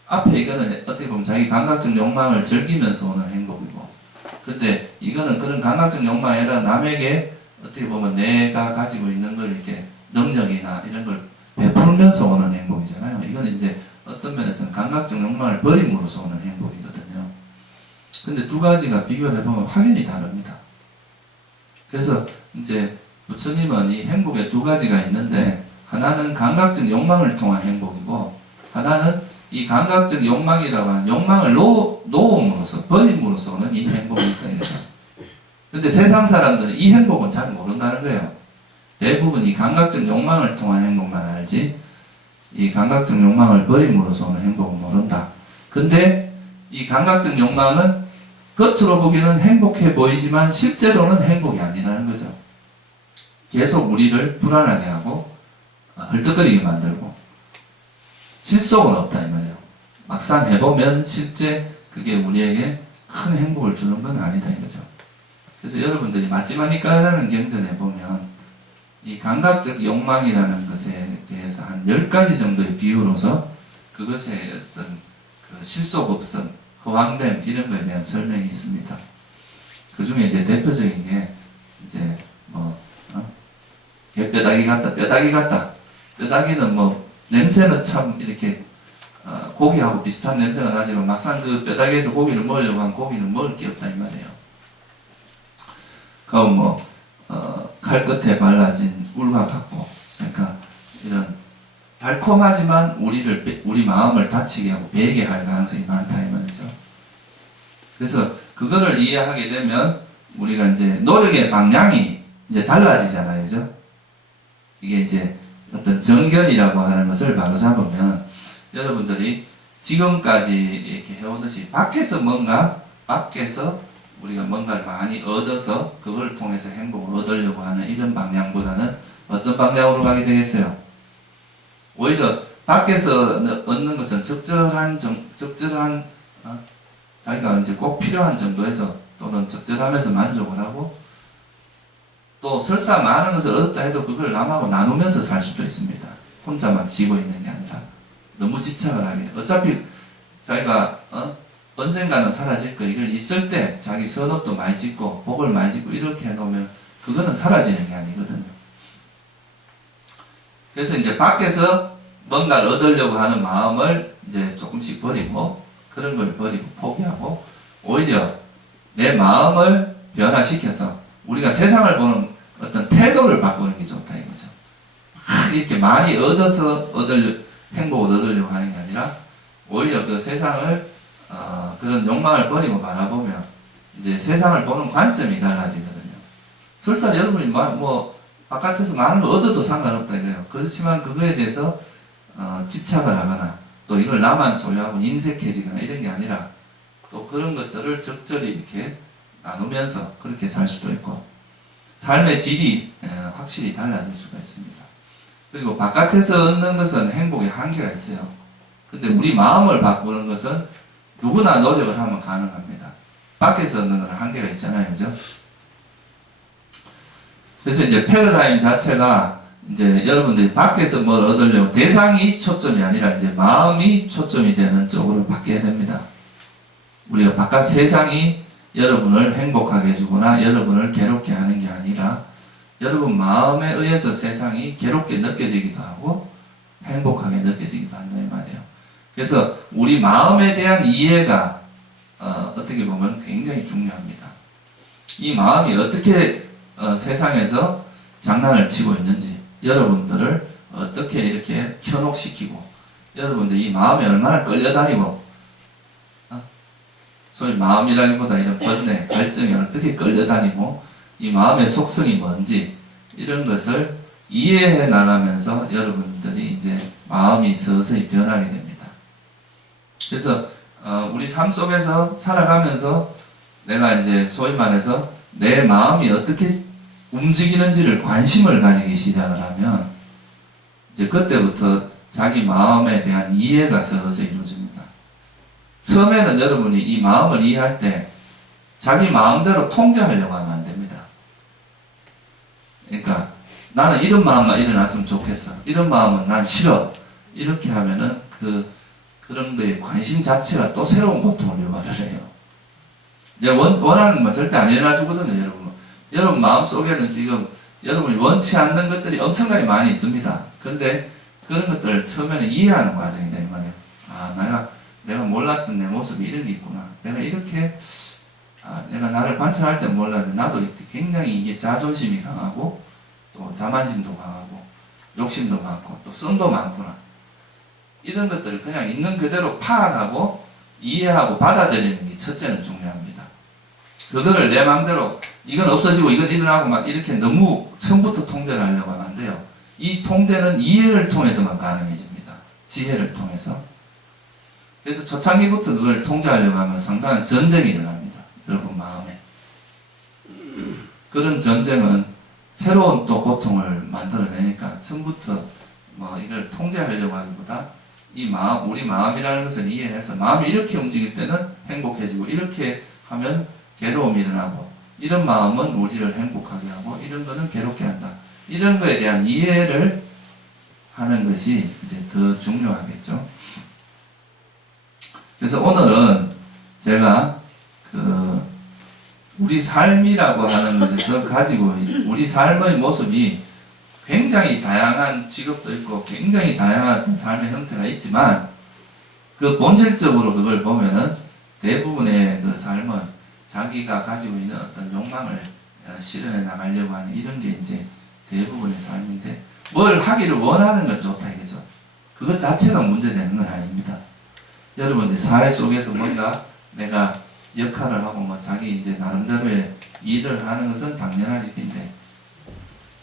앞에 이거는 어떻게 보면 자기 감각적 욕망을 즐기면서 오는 행복이고 근데 이거는 그런 감각적 욕망이 아니라 남에게 어떻게 보면 내가 가지고 있는 걸 이렇게 능력이나 이런 걸 베풀면서 오는 행복이잖아요. 이건 이제 어떤 면에서는 감각적 욕망을 버림으로써 오는 행복이거든요. 근데 두 가지가 비교를 해보면 확연히 다릅니다. 그래서 이제 부처님은 이 행복에 두 가지가 있는데 하나는 감각적 욕망을 통한 행복이고 하나는 이 감각적 욕망이라고 하는 욕망을 놓음으로써 버림으로써 오는 이 행복이 있다 이거죠. 근데 세상 사람들은 이 행복은 잘 모른다는 거예요. 대부분 이 감각적 욕망을 통한 행복만 알지 이 감각적 욕망을 버림으로써 오는 행복은 모른다. 근데 이 감각적 욕망은 겉으로 보기에는 행복해 보이지만 실제로는 행복이 아니라는 거죠. 계속 우리를 불안하게 하고 헐떡거리게 만들고 실속은 없다 이 말이에요. 막상 해보면 실제 그게 우리에게 큰 행복을 주는 건 아니다 이거죠. 그래서 여러분들이 맞지마니까라는 경전에 보면 이 감각적 욕망이라는 것에 대해서 한 10가지 정도의 비유로서 그것의 어떤 그 실속없음, 허황됨 이런 거에 대한 설명이 있습니다. 그 중에 이제 대표적인 게 이제 뼈다귀 같다, 뼈다귀 같다. 뼈다귀는 냄새는 참 이렇게 고기하고 비슷한 냄새가 나지만 막상 그 뼈다귀에서 고기를 먹으려고 하면 고기는 먹을 게 없다 이 말이에요. 그럼 칼 끝에 발라진 꿀과 같고, 그러니까 이런 달콤하지만 우리 마음을 다치게 하고 베게 할 가능성이 많다 이 말이죠. 그래서 그거를 이해하게 되면 우리가 이제 노력의 방향이 이제 달라지잖아요, 그죠? 이게 이제 어떤 정견이라고 하는 것을 바로 잡으면 여러분들이 지금까지 이렇게 해오듯이 밖에서 우리가 뭔가를 많이 얻어서 그걸 통해서 행복을 얻으려고 하는 이런 방향보다는 어떤 방향으로 가게 되겠어요? 오히려 밖에서 얻는 것은 적절한 자기가 이제 꼭 필요한 정도에서 또는 적절하면서 만족을 하고 또 설사 많은 것을 얻었다 해도 그걸 남하고 나누면서 살 수도 있습니다. 혼자만 지고 있는 게 아니라 너무 집착을 하게 돼. 어차피 자기가 언젠가는 사라질 거 이걸 있을 때 자기 선업도 많이 짓고 복을 많이 짓고 이렇게 해놓으면 그거는 사라지는 게 아니거든요. 그래서 이제 밖에서 뭔가를 얻으려고 하는 마음을 이제 조금씩 버리고 그런 걸 버리고 포기하고 오히려 내 마음을 변화시켜서 우리가 세상을 보는 어떤 태도를 바꾸는 게 좋다 이거죠. 이렇게 많이 얻어서 행복을 얻으려고 하는 게 아니라 오히려 그 세상을 그런 욕망을 버리고 바라보면 이제 세상을 보는 관점이 달라지거든요. 설사 여러분이 바깥에서 많은 걸 얻어도 상관없다 이거예요. 그렇지만 그거에 대해서 집착을 하거나 또 이걸 나만 소유하고 인색해지거나 이런 게 아니라 또 그런 것들을 적절히 이렇게 나누면서 그렇게 살 수도 있고 삶의 질이 확실히 달라질 수가 있습니다. 그리고 바깥에서 얻는 것은 행복의 한계가 있어요. 근데 우리 마음을 바꾸는 것은 누구나 노력을 하면 가능합니다. 밖에서 얻는 건 한계가 있잖아요. 그죠? 그래서 이제 패러다임 자체가 이제 여러분들이 밖에서 뭘 얻으려고 대상이 초점이 아니라 이제 마음이 초점이 되는 쪽으로 바뀌어야 됩니다. 우리가 바깥 세상이 여러분을 행복하게 해주거나 여러분을 괴롭게 하는 게 아니라 여러분 마음에 의해서 세상이 괴롭게 느껴지기도 하고 행복하게 느껴지기도 한다는 말이에요. 그래서 우리 마음에 대한 이해가 어떻게 보면 굉장히 중요합니다. 이 마음이 어떻게 세상에서 장난을 치고 있는지 여러분들을 어떻게 이렇게 현혹시키고 여러분들 이 마음이 얼마나 끌려다니고 소위 마음이라기보다 이런 번뇌, 갈증이 어떻게 끌려다니고 이 마음의 속성이 뭔지 이런 것을 이해해 나가면서 여러분들이 이제 마음이 서서히 변하게 됩니다. 그래서 우리 삶 속에서 살아가면서 내가 이제 소위 말해서 내 마음이 어떻게 움직이는지를 관심을 가지기 시작을 하면 이제 그때부터 자기 마음에 대한 이해가 서서히 이루어집니다. 처음에는 여러분이 이 마음을 이해할 때 자기 마음대로 통제하려고 하면 안 됩니다. 그러니까 나는 이런 마음만 일어났으면 좋겠어. 이런 마음은 난 싫어. 이렇게 하면은 그런 거에 관심 자체가 또 새로운 고통을 유발을 해요. 원하는 건 절대 안 일어나 주거든요, 여러분. 여러분 마음속에는 지금 여러분이 원치 않는 것들이 엄청나게 많이 있습니다. 근데 그런 것들을 처음에는 이해하는 과정이다, 이 말이에요. 아, 내가 몰랐던 내 모습이 이런 게 있구나. 내가 이렇게, 내가 나를 관찰할 때 몰랐는데, 나도 굉장히 이게 자존심이 강하고, 또 자만심도 강하고, 욕심도 많고, 또 씀도 많구나. 이런 것들을 그냥 있는 그대로 파악하고, 이해하고, 받아들이는 게 첫째는 중요합니다. 그거를 내 마음대로, 이건 없어지고, 이건 일어나고, 막 이렇게 너무 처음부터 통제를 하려고 하면 안 돼요. 이 통제는 이해를 통해서만 가능해집니다. 지혜를 통해서. 그래서 초창기부터 그걸 통제하려고 하면 상당한 전쟁이 일어납니다. 여러분 마음에. 그런 전쟁은 새로운 또 고통을 만들어내니까 처음부터 뭐 이걸 통제하려고 하기보다 이 마음, 우리 마음이라는 것을 이해해서 마음이 이렇게 움직일 때는 행복해지고 이렇게 하면 괴로움이 일어나고 이런 마음은 우리를 행복하게 하고 이런 거는 괴롭게 한다. 이런 거에 대한 이해를 하는 것이 이제 더 중요하겠죠. 그래서 오늘은 제가 우리 삶이라고 하는 것에서 가지고 우리 삶의 모습이 굉장히 다양한 직업도 있고 굉장히 다양한 어떤 삶의 형태가 있지만 그 본질적으로 그걸 보면은 대부분의 그 삶은 자기가 가지고 있는 어떤 욕망을 실현해 나가려고 하는 이런 게 이제 대부분의 삶인데 뭘 하기를 원하는 건 좋다 이거죠. 그것 자체가 문제되는 건 아닙니다. 여러분들 사회 속에서 뭔가 내가 역할을 하고 뭐 자기 이제 나름대로의 일을 하는 것은 당연한 일인데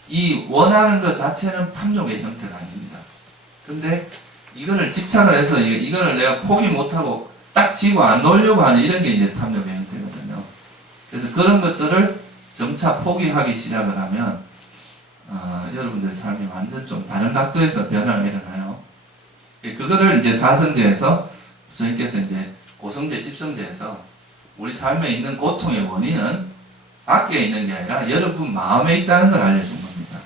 이 원하는 것 자체는 탐욕의 형태가 아닙니다. 근데 이거를 집착을 해서 이거를 내가 포기 못하고 딱 지고 안 놓으려고 하는 이런 게 이제 탐욕의 형태거든요. 그래서 그런 것들을 점차 포기하기 시작을 하면 여러분들의 삶이 완전 좀 다른 각도에서 변화가 일어나요. 그거를 이제 사성제에서 부처님께서 이제 고성제, 집성제에서 우리 삶에 있는 고통의 원인은 밖에 있는 게 아니라 여러분 마음에 있다는 걸 알려준 겁니다.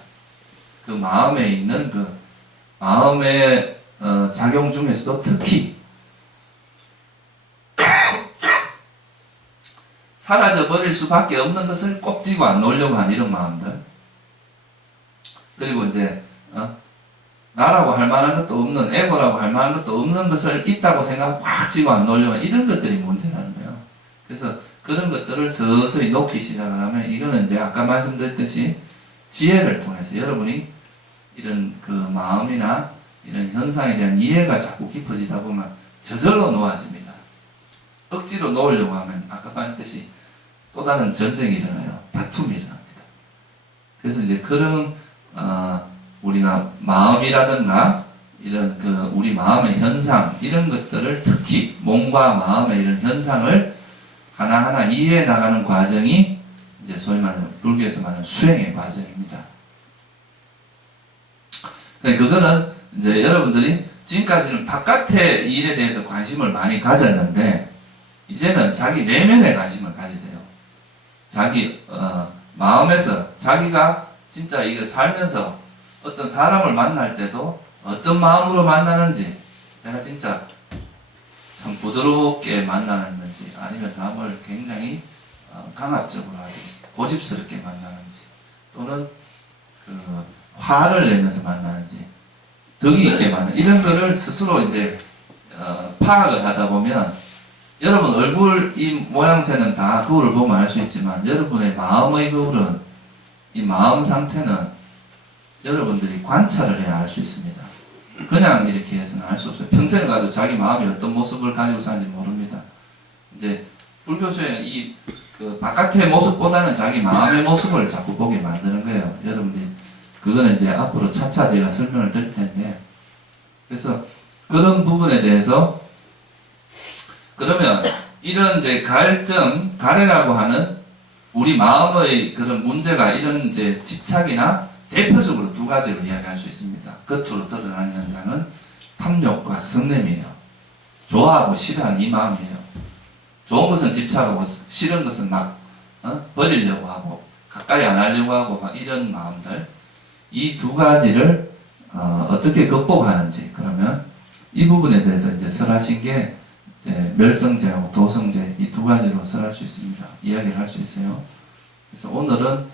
그 마음에 있는 그 마음의 작용 중에서도 특히 사라져버릴 수밖에 없는 것을 꼭 쥐고 안 놓으려고 하는 이런 마음들. 그리고 이제 나라고 할 만한 것도 없는 에고라고 할 만한 것도 없는 것을 있다고 생각하고 확 쥐고 안 놓으려고 하는 이런 것들이 문제라는 거예요. 그래서 그런 것들을 서서히 놓기 시작을 하면 이거는 이제 아까 말씀드렸듯이 지혜를 통해서 여러분이 이런 그 마음이나 이런 현상에 대한 이해가 자꾸 깊어지다 보면 저절로 놓아집니다. 억지로 놓으려고 하면 아까 말했듯이 또 다른 전쟁이 일어나요. 다툼이 일어납니다. 그래서 이제 그런 우리가 마음이라든가 이런 그 우리 마음의 현상 이런 것들을 특히 몸과 마음의 이런 현상을 하나하나 이해해 나가는 과정이 이제 소위 말하는 불교에서 말하는 수행의 과정입니다. 그거는 이제 여러분들이 지금까지는 바깥의 일에 대해서 관심을 많이 가졌는데 이제는 자기 내면에 관심을 가지세요. 자기 마음에서 자기가 진짜 이거 살면서 어떤 사람을 만날 때도 어떤 마음으로 만나는지, 내가 진짜 참 부드럽게 만나는 건지, 아니면 남을 굉장히 강압적으로 하든지 고집스럽게 만나는지, 또는 그 화를 내면서 만나는지, 덕이 있게 만나, 이런 거를 스스로 이제 파악을 하다 보면, 여러분 얼굴 이 모양새는 다 거울을 보면 알 수 있지만, 여러분의 마음의 거울은, 이 마음 상태는 여러분들이 관찰을 해야 알 수 있습니다. 그냥 이렇게 해서는 알 수 없어요. 평생을 가도 자기 마음이 어떤 모습을 가지고 사는지 모릅니다. 이제 불교수의 그 바깥의 모습보다는 자기 마음의 모습을 자꾸 보게 만드는 거예요. 여러분들이 그거는 이제 앞으로 차차 제가 설명을 드릴 텐데, 그래서 그런 부분에 대해서, 그러면 이런 이제 가래라고 하는 우리 마음의 그런 문제가, 이런 이제 집착이나 대표적으로 두 가지로 이야기할 수 있습니다. 겉으로 드러나는 현상은 탐욕과 성냄이에요. 좋아하고 싫어하는 이 마음이에요. 좋은 것은 집착하고 싫은 것은 막 버리려고 하고 가까이 안 하려고 하고 막 이런 마음들, 이 두 가지를 어떻게 극복하는지, 그러면 이 부분에 대해서 이제 설하신 게 이제 멸성제하고 도성제, 이 두 가지로 설할 수 있습니다. 이야기를 할 수 있어요. 그래서 오늘은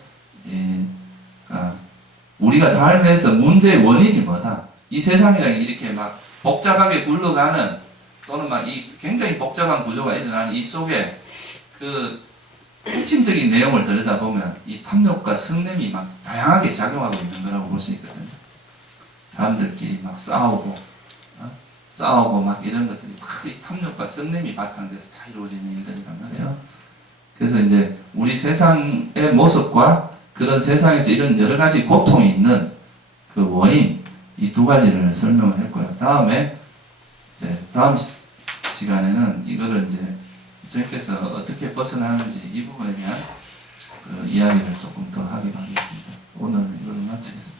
우리가 삶에서 문제의 원인이 뭐다, 이 세상이랑 이렇게 막 복잡하게 굴러가는, 또는 막 이 굉장히 복잡한 구조가 일어나는 이 속에 그 핵심적인 내용을 들여다보면 이 탐욕과 성냄이 막 다양하게 작용하고 있는 거라고 볼 수 있거든요. 사람들끼리 막 싸우고 막 이런 것들이 다 이 탐욕과 성냄이 바탕돼서 다 이루어지는 일들이란 말이에요. 그래서 이제 우리 세상의 모습과 그런 세상에서 이런 여러 가지 고통이 있는 그 원인, 이 두 가지를 설명을 했고요. 다음에 이제 다음 시간에는 이거를 이제 저희께서 어떻게 벗어나는지 이 부분에 대한 그 이야기를 조금 더 하게 하겠습니다. 오늘 이걸 마치겠습니다.